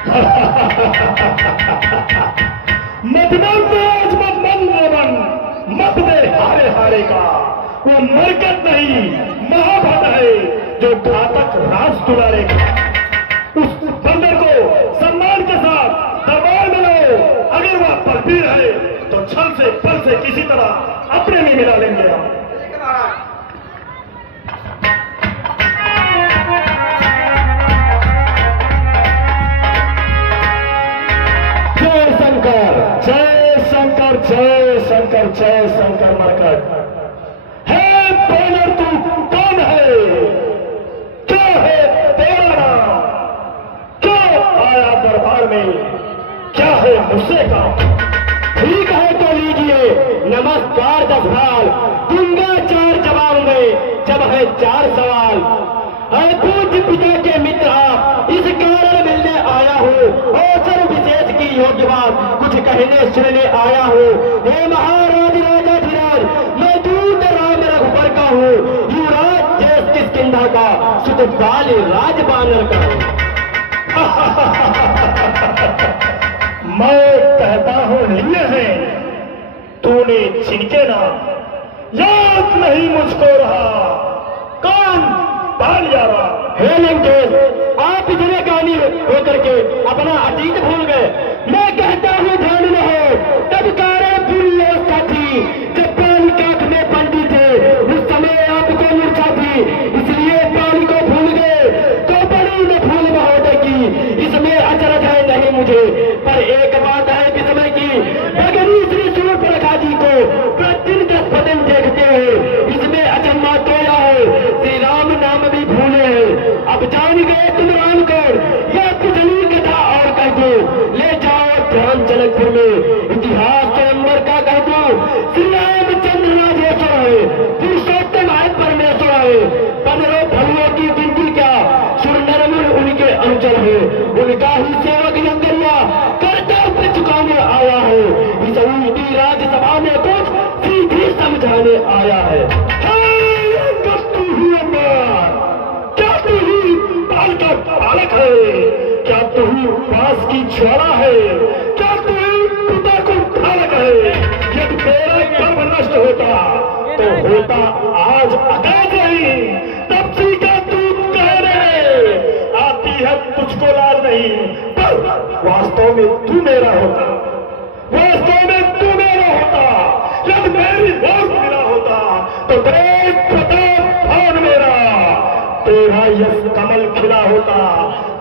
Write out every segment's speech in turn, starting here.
मत मन मन मत दे हारे हारे का। वो मरकत नहीं महाभट है जो घातक राज दुलारेगा। उस बंदर को सम्मान के साथ दरबार में लो। अगर वह बलबीर है तो छल से पल से किसी तरह अपने में मिला लेंगे हम। जय शंकर जय शंकर जय शंकर जय शंकर। मरकट है बोलर, तू कौन है? क्या है तेरा नाम? क्यों आया दरबार में? क्या है मुझसे काम? ठीक है तो लीजिए नमस्कार 10 साल दूंगा 4 जवाब में जब है 4 सवाल। है पूज्य पिता के मित्र आप इस कारण मिलने आया हूँ। अवसर विशेष की योग्य बात कुछ कहने सुनने आया हूँ। हे महाराज राजा धीराज मैं दूत राम रघुबर का हूँ। युवराज जय किष्किंधा का सुत बाल राज बानर का। मैं कहता हूं लिए हैं तूने जिनके नाम याद नहीं मुझको रहा। कौन बालियारा? हे लंकेश आप इतने ज्ञानी होकर के अपना अतीत भूल गए। मैं कहता हूँ ध्यान न हो तब कारण पूरी व्यवस्था थी। जब पानी काख में पंडित थे उस समय आपको मूर्छा थी, इसलिए पानी को भूल गए तो बड़ी न भूल महोदय की। इसमें अचरज है नहीं मुझे, पर एक बात है विस्मय की। भगनी श्री सूर्यप्रखा जी को प्रतिदिन 10 बदन देखते हैं, इसमें अचम्मा तोया है। श्री राम नाम भी भूले हैं। अब जान गए तुम राम कौन? यह पिछली कथा और कह दो। ले जाओ ध्यान जनकपुर में इतिहास स्वयंवर का कह दो। श्री रामचंद्र राजेश्वर है, पुरुषोत्तम है, परमेश्वर है। 15 भवों की गिनती क्या, सुर नरमुल उनके अंचल है। उनका ही सेवक यंगरिया कर्तव्य चुकाने आया है। इस उल्टी राज्यसभा में कुछ सीधी समझाने आया है। क्या तू ही बाल का बालक है? क्या तू ही पास की ज्वाला है? क्या तू ही पिता को धारक है? यदि तेरा कर्म नष्ट होता तो होता आज अकाज नहीं। तब सी का तू कह रहे आती है तुझको लाज नहीं, पर वास्तव में तू मेरा होता। वास्तव में तू मेरा होता। यदि मेरी वोट मिला होता तो तेज प्रताप भान मेरा, तेरा यश कमल खिला होता।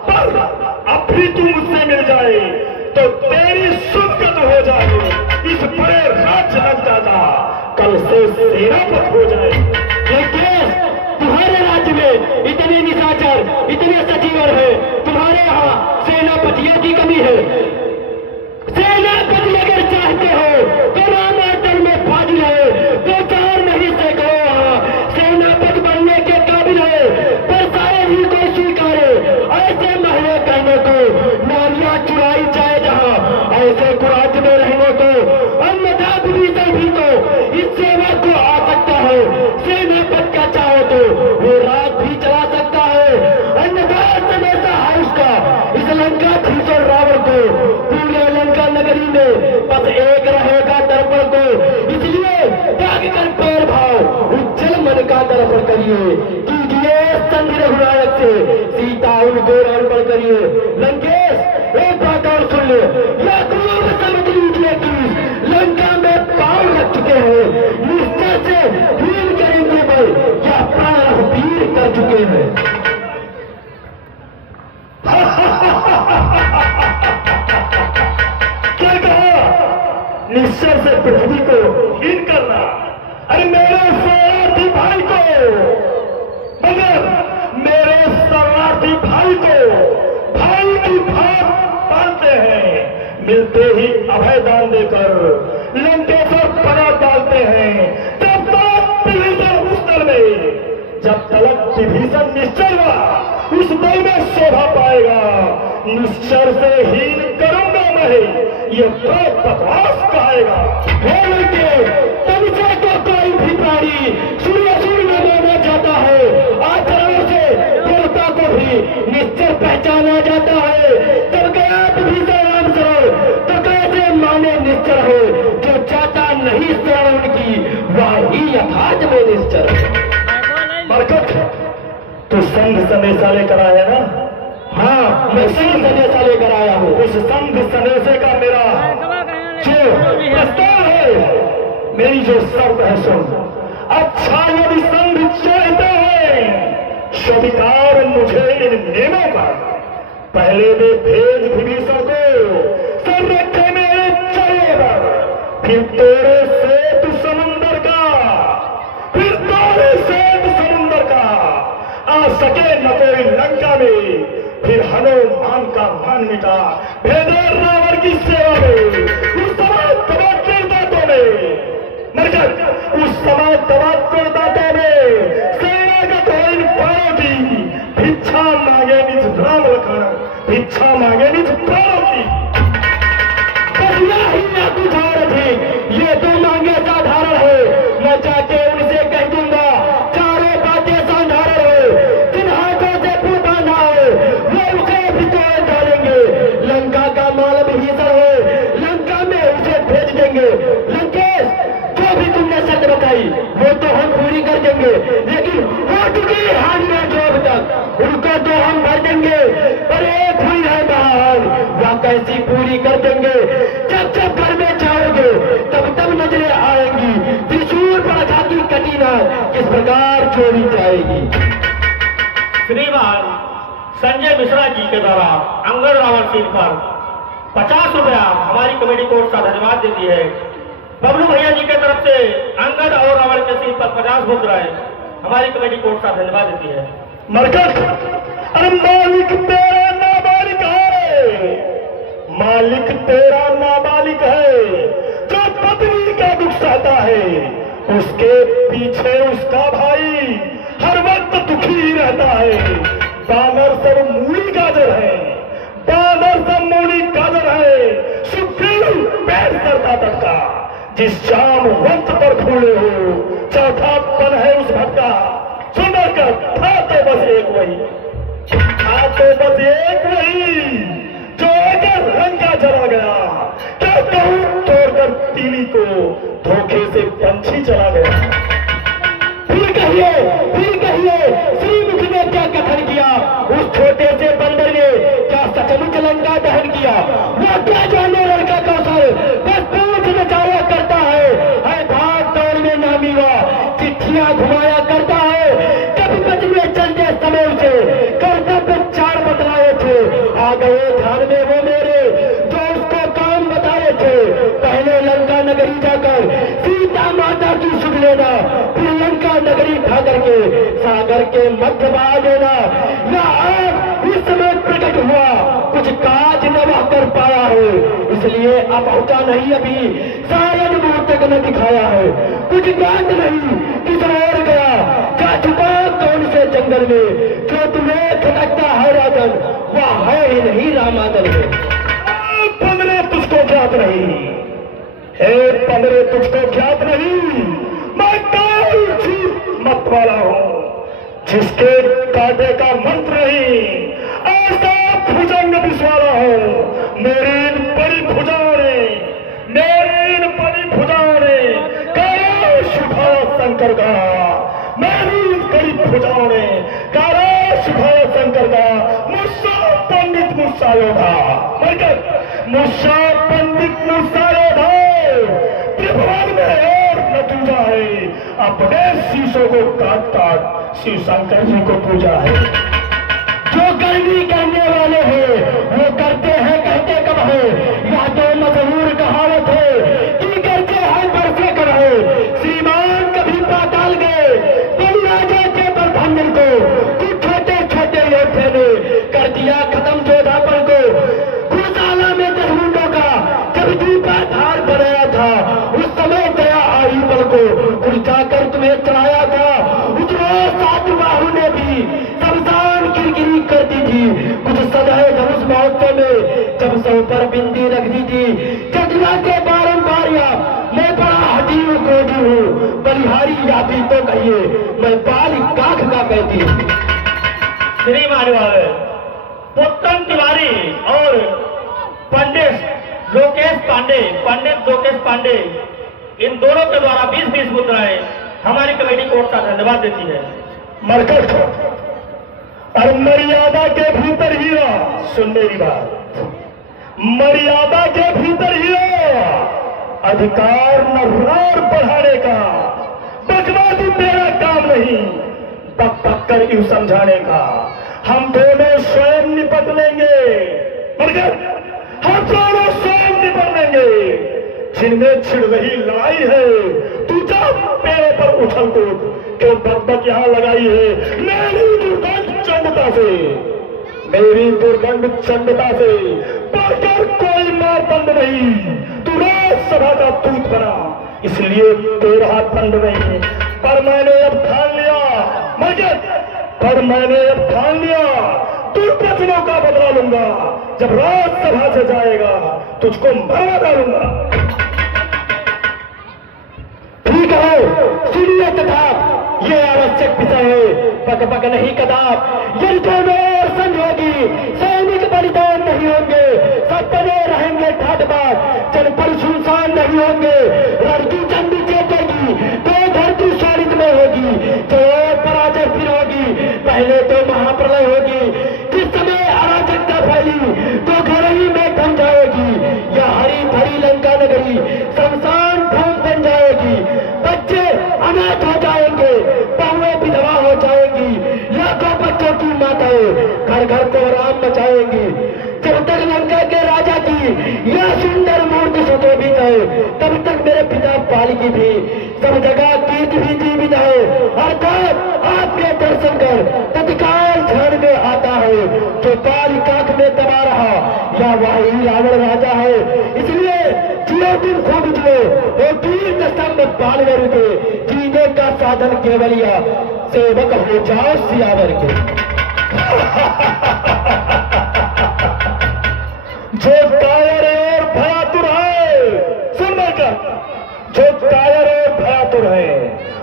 पर अब भी तू मुझसे मिल जाए तो तेरी सुगत हो जाए। इस बड़े राज्य लग जाता कल से सेनापत हो जाए। लेकिन तुम्हारे राज्य में इतने निशाचर इतने सजीवर है, तुम्हारे यहाँ सेनापतियों की कमी है। सेनापति अगर चाहते हो तो रामाचल में फाजिल है। 2-4 नहीं सैकड़ों सेनापति बनने के काबिल है, पर शायद ही कोई स्वीकारे ऐसे महले कहने को। नारियां चुराई जाए जहाँ ऐसे कुराज में रहने को। अन्यथा विभीषण भी तो इस सेवा को आ सकता है। सेनापति का चाहो तो वो रात भी चला सकता है। अन्यथा संदेशा है उसका इस लंका धीश और रावण को। पूरे लंका नगरी में बस एक रहेगा दर्पण को। इसलिए त्याग कर पैर भाव उज्जवल मन का दर्पण करिए। कीजिए संधि रघुनायक से सीता उनको अर्पण करिए। लंकेश एक बात और सुन ले, यह क्रोध समझ लीजिए कि लंका में पांव रख चुके हैं। निष्ठा से हीन करेंगे बल या प्राण वीर कर चुके हैं। क्या कहा? निश्चय से पृथ्वी को हीन करना? अरे मेरे शरणार्थी भाई को, मगर मेरे शरणार्थी भाई को भाई की भात पालते हैं। मिलते ही अभय दान देकर लंकेश्वर पना डालते हैं। जब तक विभीषण उस दल में, जब तलक विभीषण निश्चल हुआ उस दल में शोभा पाएगा। निश्चर से हीन करूंगा मैं, ये बकवास कहेगा। तब से तो कोई भी प्राणी सूर्य में माना जाता है। आचरणों से देवता को भी निश्चय पहचाना जाता है। जब गया ही शरण उनकी, वही यथार्थ में निश्चर। बरकत, तू संघ संदेशा लेकर आया ना? हाँ, मैं संघ संदेशा लेकर आया हूँ। उस संघ संदेशे का मेरा जो प्रस्ताव है, मेरी जो शर्त है सुन। अच्छा यदि संघ चाहते हैं स्वीकार मुझे इन नियमों का। पहले वे भेज विभीषण को सर रखे मेरे चेहरे पर, फिर तोड़े सेतु समुंदर का, फिर तोड़े सेतु समुंदर का, आ सके न कोई लंका में, फिर हनुमान का मन मिटा, भेजे रावण की सेवा में, उस समय तबाददातों में मरकर, उस समय तबाददातों में सेनागत हो इन प्राणों की, भिक्षा मांगे निज राम लखन, भिक्षा मांगे निज प्राणों की। ही ना कुछ और थी, ये तो मांगे साधारण है। मैं जाके उनसे कह दूंगा चारों बातें साधारण है। जिन हाथों से पुल बांधा है वो उसे भी तोड़ डालेंगे। लंका का माल विभीषण है, लंका में उसे भेज देंगे। लंकेश, जो भी तुमने शर्त बताई वो तो हम पूरी कर देंगे, लेकिन हो चुकी हानियां जो अब तक, उनको तो हम भर देंगे। पर एक हुई है महान, वह कैसी पूरी कर देंगे। जब जब घर में जाओगे तब तब नजरें आएंगी, त्रिशूल पर की कटीना किस प्रकार छोड़ी जाएगी। श्रीमान संजय मिश्रा जी के द्वारा अंगद रावण सिंह पर 50 रुपया हमारी कमेटी को धन्यवाद देती है। बबलू भैया जी की तरफ से अंगद और रावण के सिंह पर 50 मुद्राएं हमारी कमेटी को धन्यवाद देती है। मरकत, अरे मालिक तेरा नाबालिग है, मालिक तेरा नाबालिग है, जो पत्नी का दुख सहता है, उसके पीछे उसका भाई हर वक्त दुखी रहता है। बानर सब मूली गाजर है, बानर सब मूली गाजर है, सुखी पैर करता तड़का, जिस शाम वक्त पर फूले हो, चौथापन है उस भटका। सुंदर कर था तो बस एक वही, था तो बस एक वही, जो अगर लंका चला गया, क्या कहूं तोड़कर तीली को, धोखे से पंछी चला गया। फिर कहिए श्रीमुख ने क्या कथन किया, उस छोटे से बंदर ने क्या सचमुच लंका दहन किया। वो क्या जाने लड़का कौशल, बस पूछ नचाया करता है भाग दौड़ में नामी हुआ, चिट्ठियां घुमाया करता है। कभी पथ में चलते समय उसे कर्तव्य 4 बतलाए थे, आ गए ध्यान में वो मेरे जो उसको काम बताए थे। पहले लंका नगरी जाकर सीता माता की सुख लेना, फिर लंका नगरी ढा करके सागर के मध्य बहा देना। या आज इस समय प्रकट हुआ, कुछ काज न वह कर पाया है, इसलिए अब पहुंचा नहीं अभी, शायद मुंह तक न दिखाया है। कुछ ज्ञात नहीं किस और गया, क्या छुपा कौन से जंगल में, जो तुम्हें खटकता है राजन, वह है ही नहीं रामादल में। पंद्रह तुझको ज्ञात नहीं है, 15 तुझको ज्ञात नहीं, मैं काल जीत मत वाला हूं, जिसके काटे का मंत्र नहीं, ऐसा भुजंग विश्वाला हूं। मेरी इन बड़ी भुजाओं ने, मेरी इन बड़ी भुजाओं ने कैलाश उठाया शंकर का, मेरी इन बड़ी भुजाओं ने कैलाश उठाया शंकर का। मुझसा पंडित मुझसा योधा, मुझसा पंडित मुझसा योधा, त्रिभुवन में और न दूजा है, अपने शीशों को काट काट शिव शंकर जी को पूजा है। जो करनी करने वाले हैं वो करते हैं, कहते कब है, यह तो मशहूर कहावत है कि करते हैं बरसे कब है। श्रीमान कभी पाताल गए, बलि राजा के प्रबंधन को कुछ छोटे छोटे योद्धे ने कर दिया खत्म जोधापन को। घुड़शाला में 10 मुंडों का जब दीपाधार बनाया था, उस समय दया आई बल को गुरजा कर तुम्हें चढ़ाया था। उतरो सातवाहु ने भी शमशान गिरगिरी कर दी थी, कुछ सदाए धनुष महोत्सव में जब सौ पर बिंदी रख दी थी। चटला के बारंबार मैं बड़ा हटीव कोटी हूँ, बलिहारी या भी तो कहिए, मैं बाल काख का कहती हूँ। श्रीमान पुत्तन तिवारी और पंडित लोकेश पांडे इन दोनों के द्वारा 20-20 मुद्राएं हमारी कमेटी कोर्ट का धन्यवाद देती है। मरकट और मर्यादा के भीतर ही रहो। सुन मेरी बात, मर्यादा के भीतर ही रहो। अधिकार न रोर बढ़ाने का, बकवादी तेरा काम नहीं, बक बक कर यूं समझाने का। हम दोनों स्वयं निपट लेंगे, मरकट हम दोनों स्वयं निपट लेंगे। जिनमें छिड़ रही लड़ाई है, तू जा पैरों पर उछल कूद, क्यों बक यहां लगाई है मेरी दुर्गंध चंडता से, मेरी दुर्गंध चंडता से बढ़कर कोई मारदंड नहीं। तू राज्यसभा का दूत बना, इसलिए तेरा दंड नहीं। पर मैंने अब ठान लिया मरकट, पर मैंने अब ठान लिया दुर्वचनों का बदला लूंगा। जब राज्यसभा से जाएगा तुझको मरवा डालूंगा। ठीक है, सुनिए कदाप, ये आवश्यक विषय है, पक पक नहीं कदाप। यदि दोनों ओर संग होगी, सैनिक बलिदान नहीं होंगे, सब बने रहेंगे ठाटबाट, जनपद सुनसान नहीं होंगे। लड़की चंडी चेतेगी तो धरती शोरित में होगी, तो पराजय फिर होगी। पहले तो महाप्रलय होगी, जिस समय अराजकता फैली तो घर ही में थम जाएगी। या हरी भरी लंका नगरी शमशान भूमि बन जाएगी। बच्चे अनाथ हो जाएंगे, बहुएं विधवा हो जाएंगी, लाखों बच्चों की माताएं घर घर को राम मचाएंगी। जब तक लंका के राजा की यह सुंदर मूर्ति सुशोभित है, तब तक मेरे पिता पालकी भी सब जगह कीर्ति भी जीवित है। अर्थात आपके दर्शन कर तत्काल ध्यान में आता है जो पालिकाख में दबा रहा या वही रावण राजा है। इसलिए जियो तुम खूब जियो, वो तीर्थ स्तंभ बालवर के, जीने का साधन केवलिया, सेवक हो जाओ सियावर के। जो कायर और भयातुर है, सुनने का, जो कायर और भयातुर है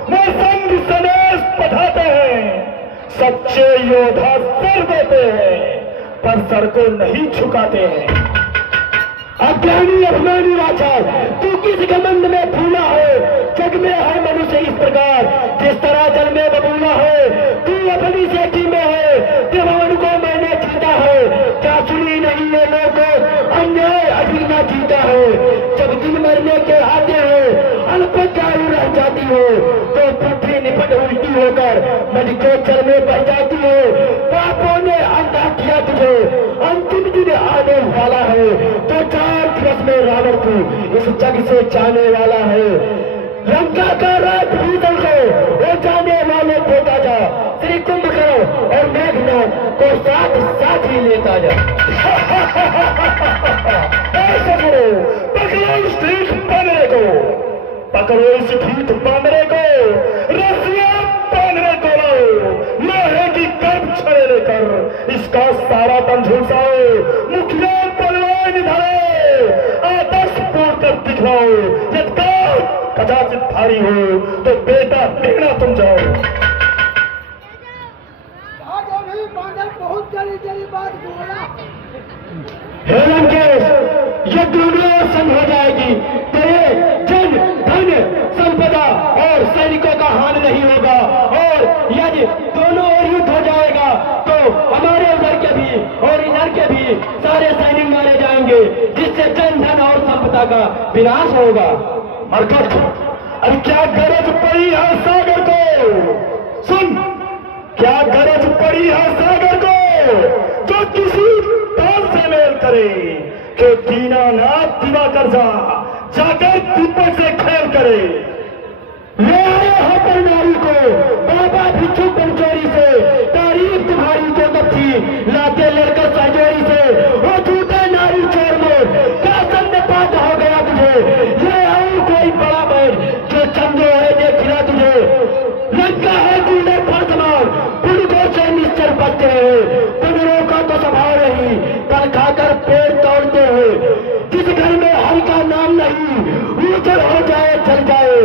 वो संग सनेश पठाते हैं। सच्चे योद्धा सर देते हैं पर सर को नहीं झुकाते हैं। अज्ञानी अभिमानी राजा, तू किस घमंड में फूला है? जग में है मनुष्य इस प्रकार, जिस तरह जल में बबूला है। तू अपनी सेठी में है, त्रिभुवन को मैंने जीता है। क्या सुनी नहीं ये लोग, अन्याय अधिक न जीता है। जब दिन मरने के आते हैं, अल्पज्ञायु रह जाती हो, तो पृथ्वी निपट उल्टी होकर नदी के जल में बह जाती हो। पापों ने अंधा किया तुझे, अंतिम दिन आने वाला है, तो 4 दिवस में रावण तू इस जग से जाने वाला है। लंका का राज भीतर को वो जाने वाले देता जा। श्री कुंभकर्ण और मेघनाथ को साथ साथ ही लेता जा। ऐसा करो, पकड़ो इस ठीक बांधने को, पकड़ो इस ठीक बांधने को, रस्सियां बांधने को लाओ, लोहे की कर्म छड़े लेकर इसका सारा तन झुलसाओ। मुखिया बलवान धरे, आदर्श पूर्ण कर दिखलाओ। यदि कदाचित भारी हो तो बेटा बिगड़ा तुम जाओ। बहुत जल्दी जल्दी बात बोला। हे लंकेश, ये दोनों संग हो जाएगी, तेरे जन धन संपदा और सैनिकों का हानि नहीं होगा। और यदि दोनों ओर युद्ध हो जाएगा तो हमारे उधर के भी और इधर के भी सारे सैनिक मारे जाएंगे, जिससे जन धन और संपदा का विनाश होगा। मरकट, अरे क्या गरज पड़ी है सागर को? सुन, क्या गरज पड़ी है सागर को जो किसी ताल से मेल करे? कि दीनानाथ दिवाकर जाकर दीपक से खेल करे। ले आए हो पर नारी को बाबा भिक्षु पंचोरी से, तारीफ तुम्हारी तो तब थी लाते लड़कर सहजोरी से। वो झूठे नारी चोर मोर क्या संग पात हो गया तुझे? ले आऊं कोई बड़ा बैठ जो चंदो है जे खिला तुझे। लंका है कूड़े पर समान, पुरगों से निश्चर बचते हैं, पुनरों का तो स्वभाव नहीं, कल खाकर पेड़ तोड़ते हैं। जिस घर में हरि का नाम नहीं, ऊंचर हो जाए चल जाए,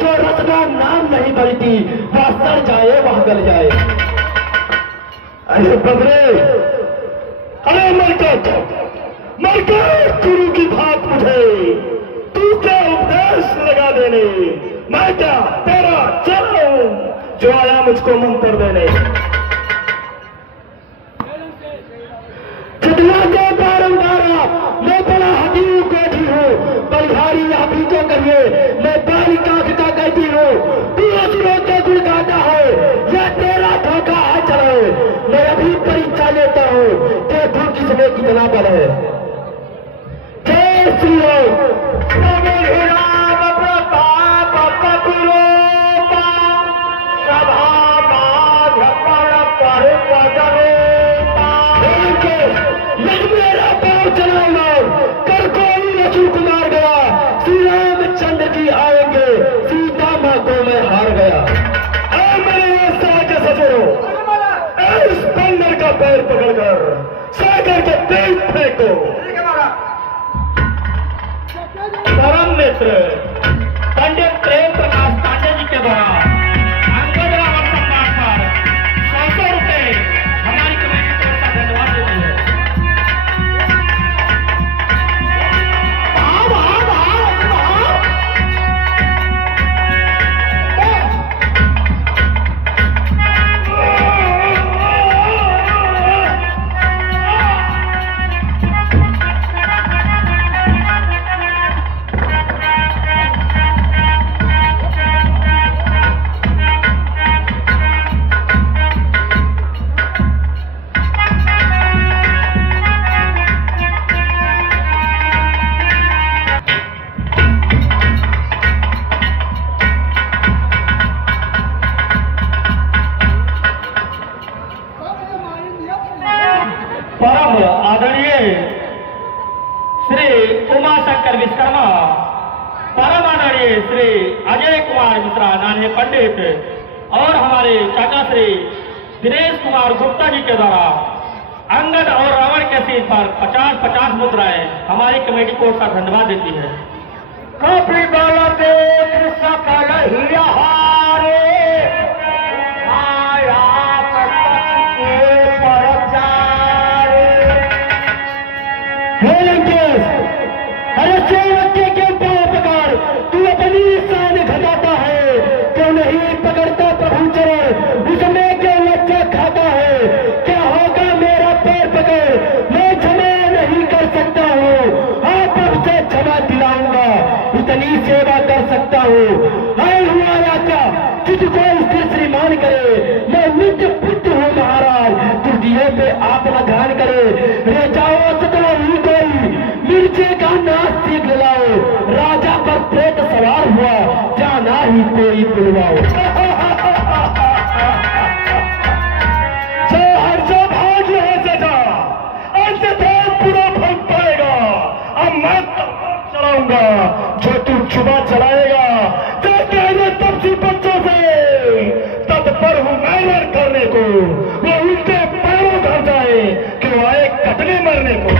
जो रसना नाम नहीं भरती वह सड़ जाए वह गल जाए। अरे बदरे, अरे मरकट, मरकट गुरु की बात मुझे तू क्या उपदेश लगा दे देने। मैं क्या तेरा चेला हूं जो आया मुझको मंत्र देने। चितला के बारंबार मैं बड़ा हकीम कोठी हूँ, बलिहारी आप ही तो करिए, मैं बाली काख का कहती हूँ। तू असुरों के गुण गाता है या तेरा धोखा है चलो। मैं अभी परीक्षा लेता हूँ कि तू किसमें कितना बल है। जय श्री राम। राम प्रताप कपिलोपा सभा माधव पर पदरोपा। मेरा पाव चलाऊंगा, कल कोई रसूल कुमार गया, श्री रामचंद्र जी आएंगे, सीता माँ को मैं हार गया। मेरे सागे सजरो इस बंदर का पैर पकड़कर सागर के तेज फेंको। परम मित्र पंडित प्रेम प्रकाश पांडे जी के द्वारा अंगद रावण सम्मान पर 100 रुपए हमारी कमेटी को धन्यवाद देती है। परम आदरणीय श्री उमाशंकर विश्वकर्मा, परम आदरणीय श्री अजय कुमार मिश्रा नान्हे पंडित और हमारे चाचा श्री दिनेश कुमार गुप्ता जी के द्वारा अंगद और रावण के सिर पर 50-50 मुद्राएं हमारी कमेटी को धन्यवाद देती है। कपि बल देख सकल हिहारे, माया के परचारे। हे लंकेश, अरे सेवक के पांव पकड़, तू अपनी शान घटाता है, क्यों नहीं पकड़ता प्रभु चरण, उसमें क्यों लज्जा खाता है। क्या होगा मेरा पैर पकड़, मैं क्षमा नहीं कर सकता हूँ, आप अब से क्षमा दिलाऊंगा, इतनी सेवा कर सकता हूँ। आए हुआ राजा तुझको स्थिर श्रीमान करे, मैं नित्य पुत्र हूँ महाराज, तुझिए पे आप ध्यान करे। रे जाओ सतवा ही कोई मिर्चे का नाश सीख लाओ, राजा पर प्रेत सवार हुआ, जाना ही कोई बुलवाओ। जो हर जो भाग रहे सजा अंततः पूरा भंग पाएगा। अब मैं चलाऊंगा जो तू छुपा चलाएगा, जो कहने तब सी बच्चों से तत्पर हूं मैं लड़ करने को, वो उनके पैरों धर जाए कि वो आए कटने मरने को।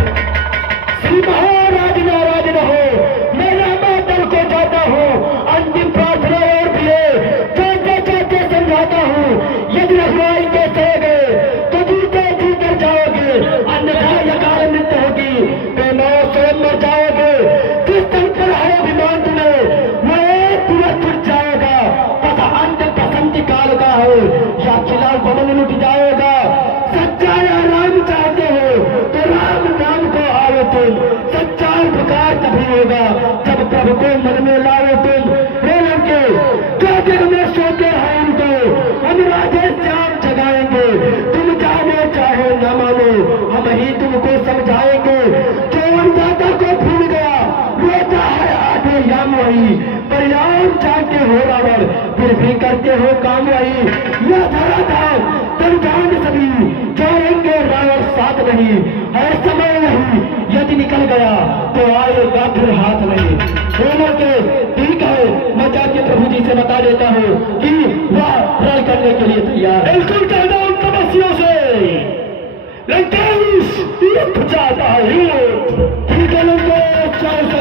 श्री महाराज नाराज न हो, मैं रामादल को जाता हूँ, अंतिम प्रार्थना और भी चाहते चाहते समझाता हूँ। यदि रखवाई के सह गए तो जीते जी कर जाओगे, अन्यथा यकाल मृत्यु होगी, बेमौत स्वयं मर जाओगे। जिस तन पर है अभिमान तुम्हें वो एक दिवस छुट जाएगा, तथा अंत बसंती काल का है, या खिला गमन लुट जाएगा। सच्चा या राम चाहते हो तो राम नाम को आओ तुम, सच्चा उपकार तभी होगा जब प्रभु को मन में लाओ तुम। बोलो के जो जग में सोते हैं उनको हम राधे श्याम जगाएंगे, तुम जानो चाहे न मानो हम ही तुमको समझाएंगे। जो अन्नदाता को भूल गया रोता है आधे याम वही, परिणाम जानते हो रावण फिर भी करते हो काम वही। यह धरा था तब जान सभी जाएंगे रावण साथ नहीं, है समय नहीं, यदि निकल गया तो आएगा फिर हाथ नहीं। दोनों के ठीक है, मैं जाके प्रभु जी से बता देता हूँ कि वह रण करने के लिए तैयार है। बिल्कुल कहना उन तपस्वियों से, लंकेश युद्ध चाहता है युद्ध। ठीक है लंकेश, चलो